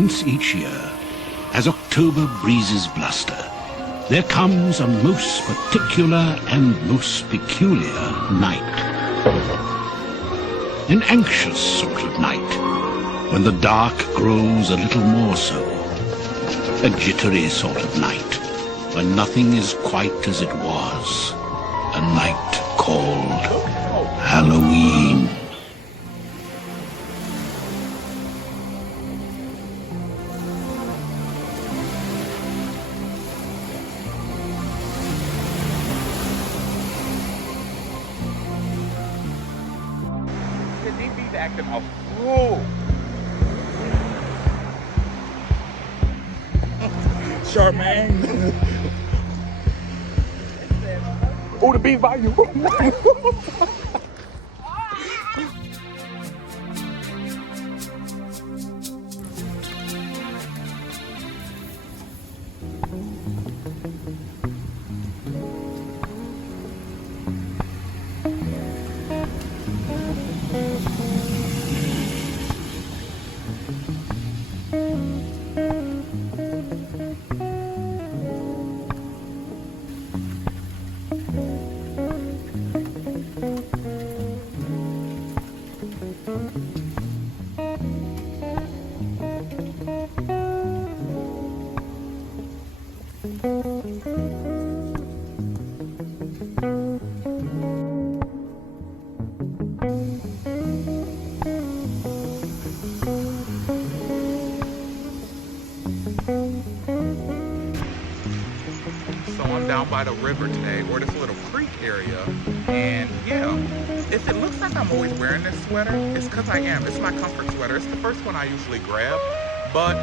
Once each year, as October breezes bluster, there comes a most particular and most peculiar night. An anxious sort of night, when the dark grows a little more so. A jittery sort of night, when nothing is quite as it was. A night called Halloween. He's acting a fool. Charmaine. Oh, the beat by you. So I'm down by the river today, or this little creek area, and yeah, if it looks like I'm always wearing this sweater, it's because I am. It's my comfort sweater. It's the first one I usually grab, but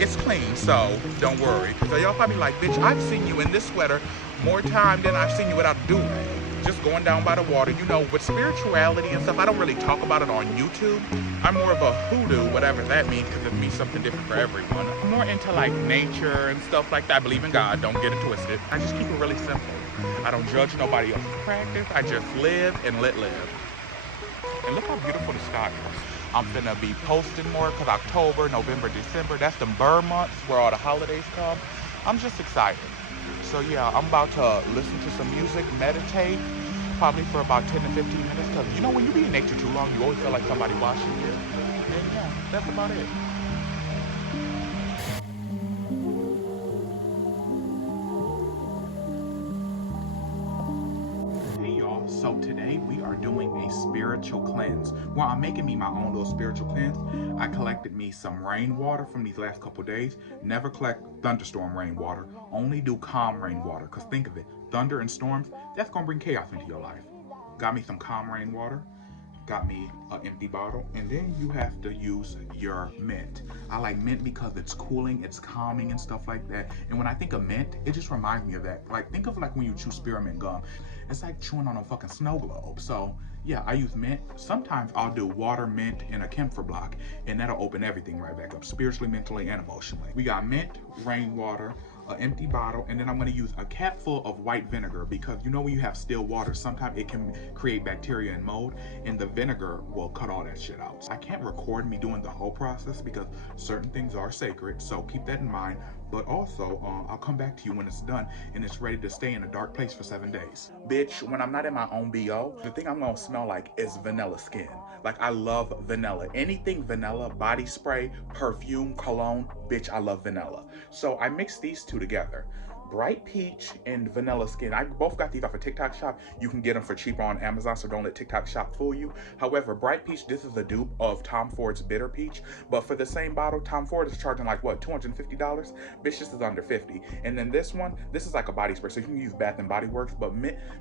it's clean, so don't worry. So y'all probably like, bitch, I've seen you in this sweater more time than I've seen you without a do-rag. Just going down by the water. You know, with spirituality and stuff, I don't really talk about it on YouTube. I'm more of a hoodoo, whatever that means, because it means something different for everyone. I'm more into like nature and stuff like that. I believe in God, don't get it twisted. I just keep it really simple. I don't judge nobody else's practice. I just live and let live. And look how beautiful the sky is. I'm finna be posting more because October, November, December, that's the burr months where all the holidays come. I'm just excited. So yeah, I'm about to listen to some music, meditate, probably for about 10 to 15 minutes, because you know when you be in nature too long, you always feel like somebody watching you. And yeah, that's about it. Hey y'all, so today we are doing a spiritual cleanse. Well, I'm making me my own little spiritual cleanse. I collected me some rainwater from these last couple days. Never collect thunderstorm rainwater, only do calm rainwater, because think of it, thunder and storms, that's gonna bring chaos into your life. Got me some calm rainwater, got me an empty bottle, and then you have to use your mint. I like mint because it's cooling, it's calming and stuff like that. And when I think of mint, it just reminds me of that. Like, think of like when you chew spearmint gum. It's like chewing on a fucking snow globe. So yeah, I use mint. Sometimes I'll do water, mint, and a camphor block, and that'll open everything right back up, spiritually, mentally, and emotionally. We got mint, rainwater, an empty bottle, and then I'm going to use a cap full of white vinegar, because you know when you have still water, sometimes it can create bacteria and mold, and the vinegar will cut all that shit out. I can't record me doing the whole process because certain things are sacred, so keep that in mind. But also, I'll come back to you when it's done and it's ready to stay in a dark place for 7 days. Bitch, when I'm not in my own BO, the thing I'm gonna smell like is vanilla skin. Like, I love vanilla. Anything vanilla, body spray, perfume, cologne, bitch, I love vanilla. So I mix these two together. Bright peach and vanilla skin. I both got these off a TikTok shop. You can get them for cheaper on Amazon, so don't let TikTok shop fool you. However, bright peach, this is a dupe of Tom Ford's bitter peach, but for the same bottle, Tom Ford is charging like what, $250? Bitch, this is under 50. And then this one, this is like a body spray, so you can use Bath and Body Works, but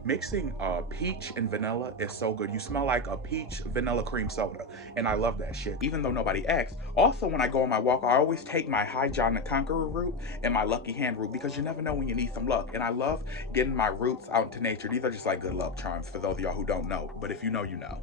mixing peach and vanilla is so good. You smell like a peach vanilla cream soda, and I love that shit, even though nobody asks. Also, when I go on my walk, I always take my High John the Conqueror root and my Lucky Hand root, because you never know when you need some luck. And I love getting my roots out into nature. These are just like good luck charms for those of y'all who don't know, but if you know, you know.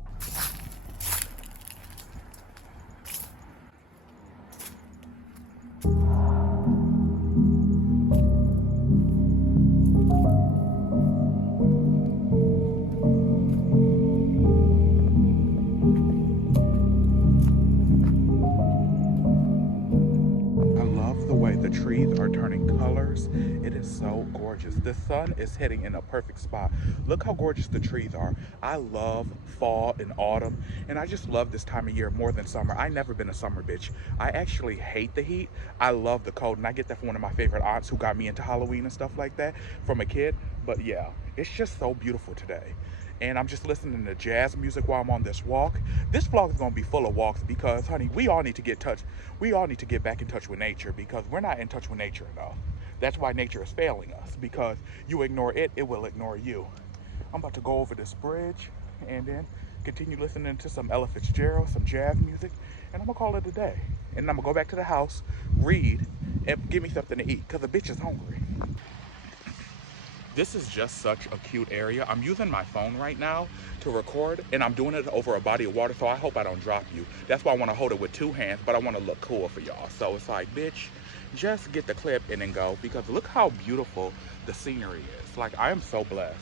The trees are turning colors. It is so gorgeous. The sun is hitting in a perfect spot. Look how gorgeous the trees are. I love fall and autumn, and I just love this time of year more than summer. I never been a summer bitch. I actually hate the heat. I love the cold, and I get that from one of my favorite aunts who got me into Halloween and stuff like that from a kid. But yeah, it's just so beautiful today. And I'm just listening to jazz music while I'm on this walk. This vlog is gonna be full of walks because, honey, we all need to get back in touch with nature because we're not in touch with nature enough. That's why nature is failing us, because you ignore it, it will ignore you. I'm about to go over this bridge and then continue listening to some Ella Fitzgerald, some jazz music, and I'm gonna call it a day. And I'm gonna go back to the house, read, and give me something to eat because the bitch is hungry. This is just such a cute area. I'm using my phone right now to record, and I'm doing it over a body of water, so I hope I don't drop you. That's why I want to hold it with two hands, but I want to look cool for y'all. So it's like, bitch, just get the clip and then go, because look how beautiful the scenery is. Like, I am so blessed.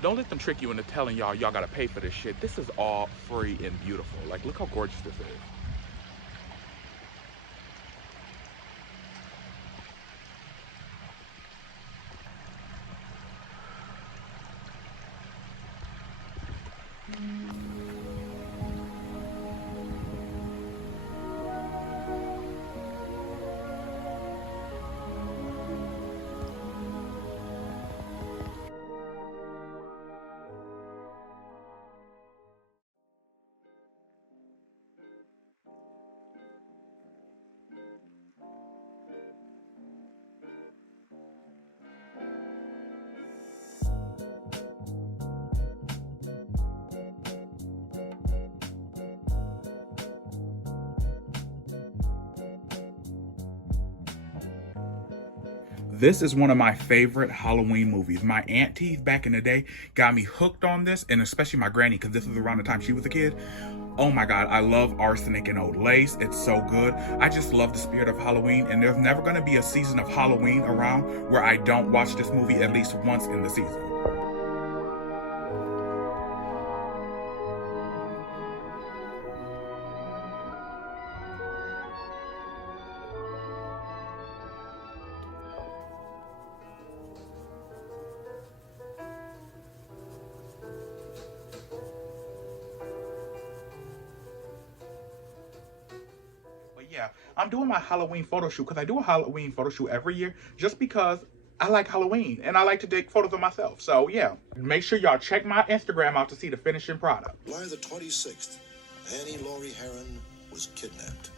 Don't let them trick you into telling y'all gotta pay for this shit. This is all free and beautiful. Like, look how gorgeous this is. This is one of my favorite Halloween movies. My aunties back in the day got me hooked on this, and especially my granny, because this was around the time she was a kid. Oh my God, I love Arsenic and Old Lace. It's so good. I just love the spirit of Halloween, and there's never gonna be a season of Halloween around where I don't watch this movie at least once in the season. Yeah, I'm doing my Halloween photo shoot because I do a Halloween photo shoot every year just because I like Halloween and I like to take photos of myself. So yeah, make sure y'all check my Instagram out to see the finishing product. July the 26th, Annie Laurie Heron was kidnapped.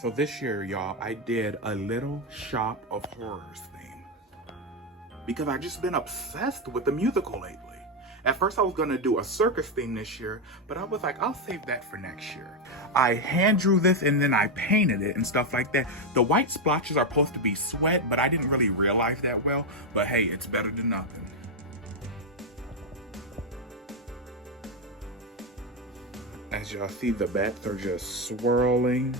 So this year, y'all, I did a little shop of horrors theme because I just been obsessed with the musical lately. At first I was gonna do a circus theme this year, but I was like, I'll save that for next year. I hand drew this and then I painted it and stuff like that. The white splotches are supposed to be sweat, but I didn't really realize that well, but hey, it's better than nothing. As y'all see, the bats are just swirling.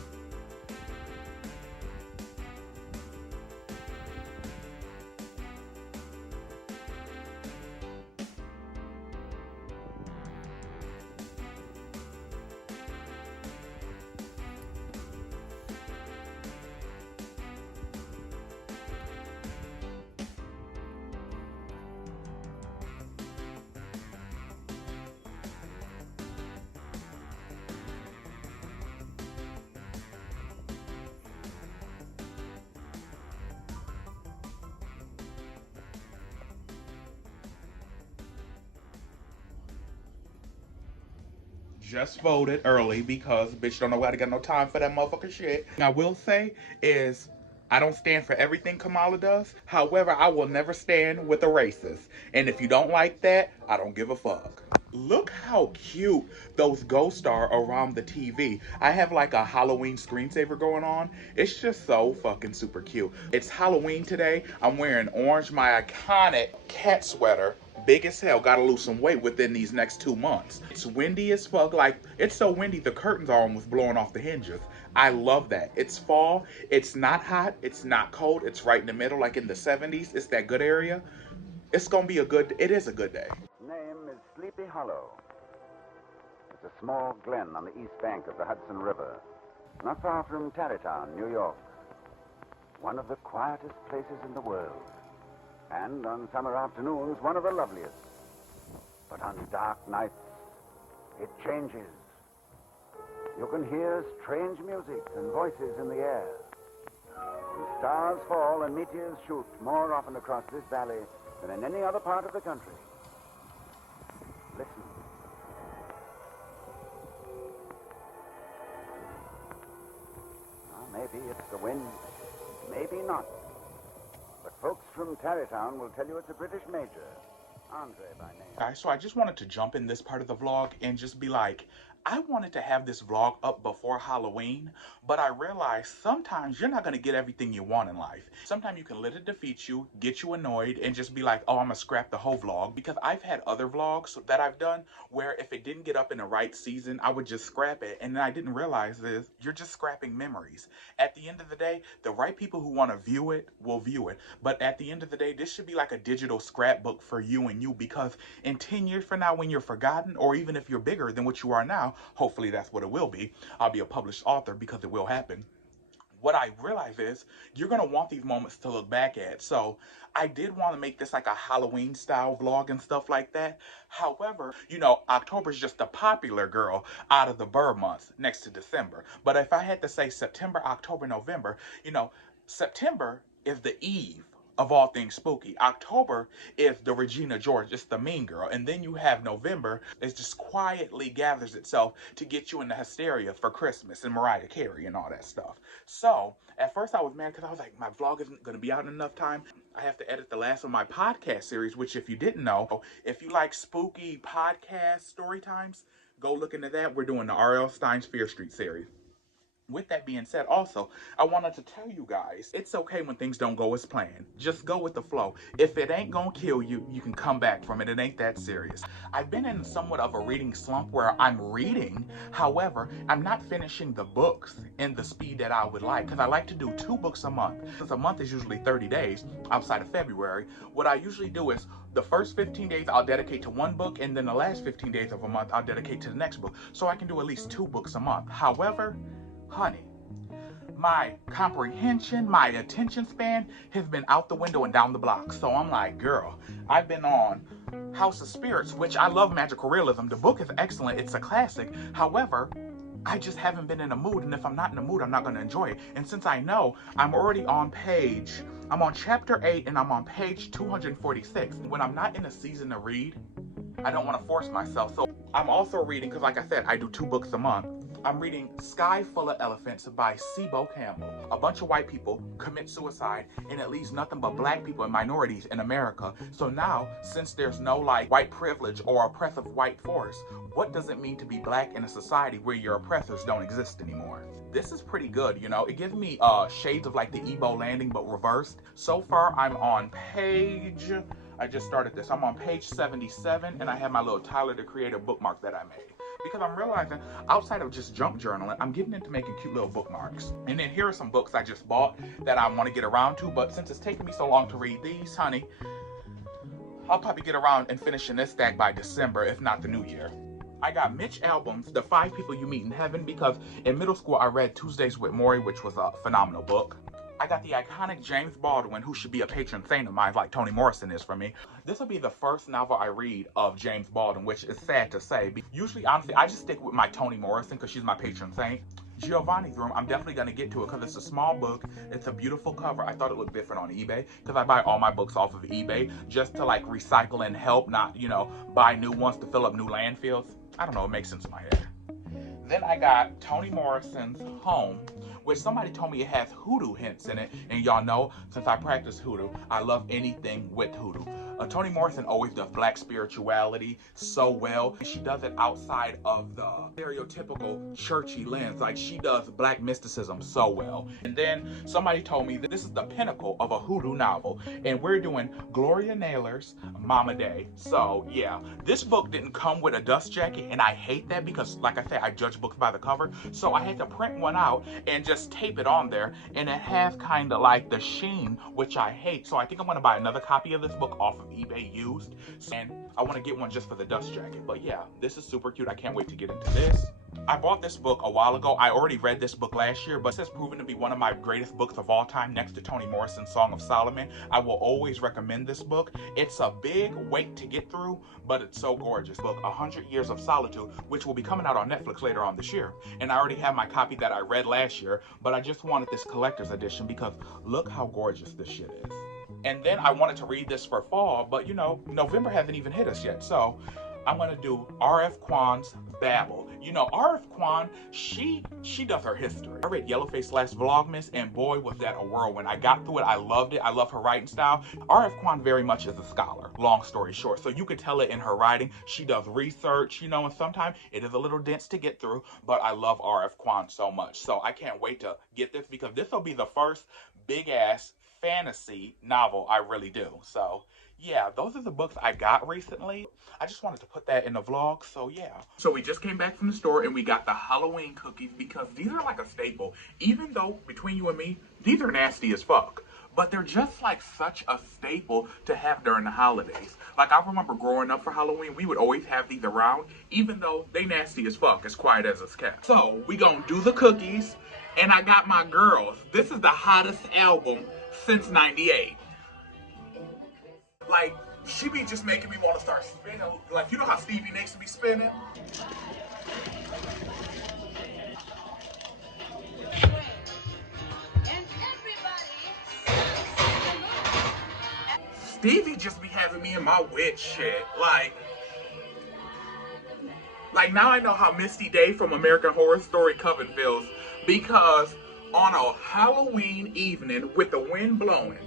Just voted early because bitch don't know how to get no time for that motherfucking shit. I will say is I don't stand for everything Kamala does. However, I will never stand with a racist. And if you don't like that, I don't give a fuck. Look how cute those ghosts are around the TV. I have like a Halloween screensaver going on. It's just so fucking super cute. It's Halloween today. I'm wearing orange, my iconic cat sweater. Big as hell, gotta lose some weight within these next 2 months. It's windy as fuck, like, it's so windy the curtains are almost blowing off the hinges. I love that. It's fall. It's not hot. It's not cold. It's right in the middle, like in the 70s. It's that good area. It's going to be it is a good day. Name is Sleepy Hollow. It's a small glen on the east bank of the Hudson River, not far from Tarrytown, New York. One of the quietest places in the world, and on summer afternoons, one of the loveliest. But on dark nights, it changes. You can hear strange music and voices in the air. And stars fall and meteors shoot more often across this valley than in any other part of the country. Listen. Well, maybe it's the wind, maybe not. But folks from Tarrytown will tell you it's a British major, Andre by name. Guys, so I just wanted to jump in this part of the vlog and just be like, I wanted to have this vlog up before Halloween, but I realized sometimes you're not going to get everything you want in life. Sometimes you can let it defeat you, get you annoyed, and just be like, oh, I'm going to scrap the whole vlog. Because I've had other vlogs that I've done where if it didn't get up in the right season, I would just scrap it. And then I didn't realize this, you're just scrapping memories. At the end of the day, the right people who want to view it will view it. But at the end of the day, this should be like a digital scrapbook for you and you, because in 10 years from now, when you're forgotten, or even if you're bigger than what you are now, hopefully that's what it will be. I'll be a published author because it will happen. What I realize is you're going to want these moments to look back at. So I did want to make this like a Halloween style vlog and stuff like that. However, you know, October is just a popular girl out of the bird months next to December. But if I had to say September, October, November, you know, September is the eve of all things spooky. October is the Regina George, it's the mean girl. And then you have November, it just quietly gathers itself to get you in the hysteria for Christmas and Mariah Carey and all that stuff. So at first I was mad because I was like, my vlog isn't going to be out in enough time. I have to edit the last of my podcast series, which if you didn't know, if you like spooky podcast story times, go look into that. We're doing the R.L. Stein's Fear Street series. With that being said, also, I wanted to tell you guys, it's okay when things don't go as planned. Just go with the flow. If it ain't gonna kill you, you can come back from it. It ain't that serious. I've been in somewhat of a reading slump where I'm reading. However, I'm not finishing the books in the speed that I would like, because I like to do 2 books a month. Since a month is usually 30 days outside of February, what I usually do is the first 15 days I'll dedicate to 1 book, and then the last 15 days of a month I'll dedicate to the next book. So I can do at least 2 books a month. However, honey, my comprehension, my attention span has been out the window and down the block. So I'm like, girl, I've been on House of Spirits, which I love magical realism. The book is excellent. It's a classic. However, I just haven't been in the mood. And if I'm not in the mood, I'm not going to enjoy it. And since I know I'm already I'm on chapter 8 and I'm on page 246. When I'm not in a season to read, I don't want to force myself. So I'm also reading, because like I said, I do 2 books a month. I'm reading Sky Full of Elephants by Sibo Campbell. A bunch of white people commit suicide, and it leaves nothing but black people and minorities in America. So now, since there's no like white privilege or oppressive white force, what does it mean to be black in a society where your oppressors don't exist anymore? This is pretty good, you know. It gives me shades of like the Ebo Landing, but reversed. So far, I'm on page, I just started this. I'm on page 77, and I have my little Tyler the Creator bookmark that I made. Because I'm realizing, outside of just junk journaling, I'm getting into making cute little bookmarks. And then here are some books I just bought that I want to get around to. But since it's taking me so long to read these, honey, I'll probably get around and finishing this stack by December, if not the new year. I got Mitch Albom's The 5 People You Meet in Heaven, because in middle school I read Tuesdays with Morrie, which was a phenomenal book. I got the iconic James Baldwin, who should be a patron saint of mine, like Toni Morrison is for me. This will be the first novel I read of James Baldwin, which is sad to say. Usually, honestly, I just stick with my Toni Morrison because she's my patron saint. Giovanni's Room, I'm definitely going to get to it because it's a small book. It's a beautiful cover. I thought it looked different on eBay because I buy all my books off of eBay just to like recycle and help, not, you know, buy new ones to fill up new landfills. I don't know, it makes sense in my head. Then I got Toni Morrison's Home, which somebody told me it has hoodoo hints in it. And y'all know, since I practice hoodoo, I love anything with hoodoo. Toni Morrison always does black spirituality so well. And she does it outside of the stereotypical churchy lens. Like, she does black mysticism so well. And then somebody told me that this is the pinnacle of a hoodoo novel. And we're doing Gloria Naylor's Mama Day. So yeah, this book didn't come with a dust jacket, and I hate that because, like I said, I judge books by the cover. So I had to print one out and just tape it on there, and it has kind of like the sheen, which I hate. So I think I'm going to buy another copy of this book off of eBay used, and I want to get one just for the dust jacket. But yeah, this is super cute. I can't wait to get into this. I bought this book a while ago. I already read this book last year, but this has proven to be one of my greatest books of all time, next to Toni Morrison's Song of Solomon. I will always recommend this book. It's a big weight to get through, but it's so gorgeous. Book 100 Years of Solitude, which will be coming out on Netflix later on this year. And I already have my copy that I read last year, but I just wanted this collector's edition because look how gorgeous this shit is. And then I wanted to read this for fall, but you know, November hasn't even hit us yet, so I'm gonna do R.F. Kuan's Babel. You know, R.F. Kuan, she does her history. I read Yellowface last Vlogmas, and boy, was that a whirlwind. I got through it, I loved it, I love her writing style. R.F. Kuan very much is a scholar, long story short. So you could tell it in her writing. She does research, you know, and sometimes it is a little dense to get through, but I love R.F. Kuan so much. So I can't wait to get this because this will be the first big-ass fantasy novel I really do. So yeah, those are the books I got recently. I just wanted to put that in the vlog, so yeah. So we just came back from the store and we got the Halloween cookies because these are like a staple. Even though, between you and me, these are nasty as fuck. But they're just like such a staple to have during the holidays. Like, I remember growing up for Halloween, we would always have these around, even though they nasty as fuck, as quiet as it's kept. So we gonna do the cookies, and I got my girls. This is the hottest album since '98. Like, she be just making me want to start spinning. Like, you know how Stevie Nicks be spinning? Stevie just be having me in my witch shit. Like now I know how Misty Day from American Horror Story Coven feels, because on a Halloween evening with the wind blowing,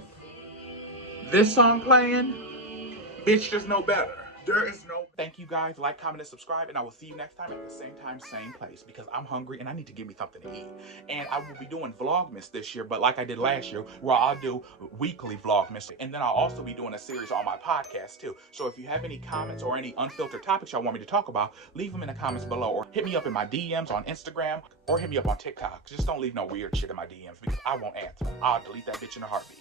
this song playing, bitch, just know better. There is no... Thank you guys. Like, comment, and subscribe, and I will see you next time at the same time, same place, because I'm hungry and I need to give me something to eat. And I will be doing Vlogmas this year, but like I did last year, where I'll do weekly Vlogmas, and then I'll also be doing a series on my podcast too. So if you have any comments or any unfiltered topics y'all want me to talk about, leave them in the comments below, or hit me up in my DMs on Instagram, or hit me up on TikTok. Just don't leave no weird shit in my DMs because I won't answer. I'll delete that bitch in a heartbeat.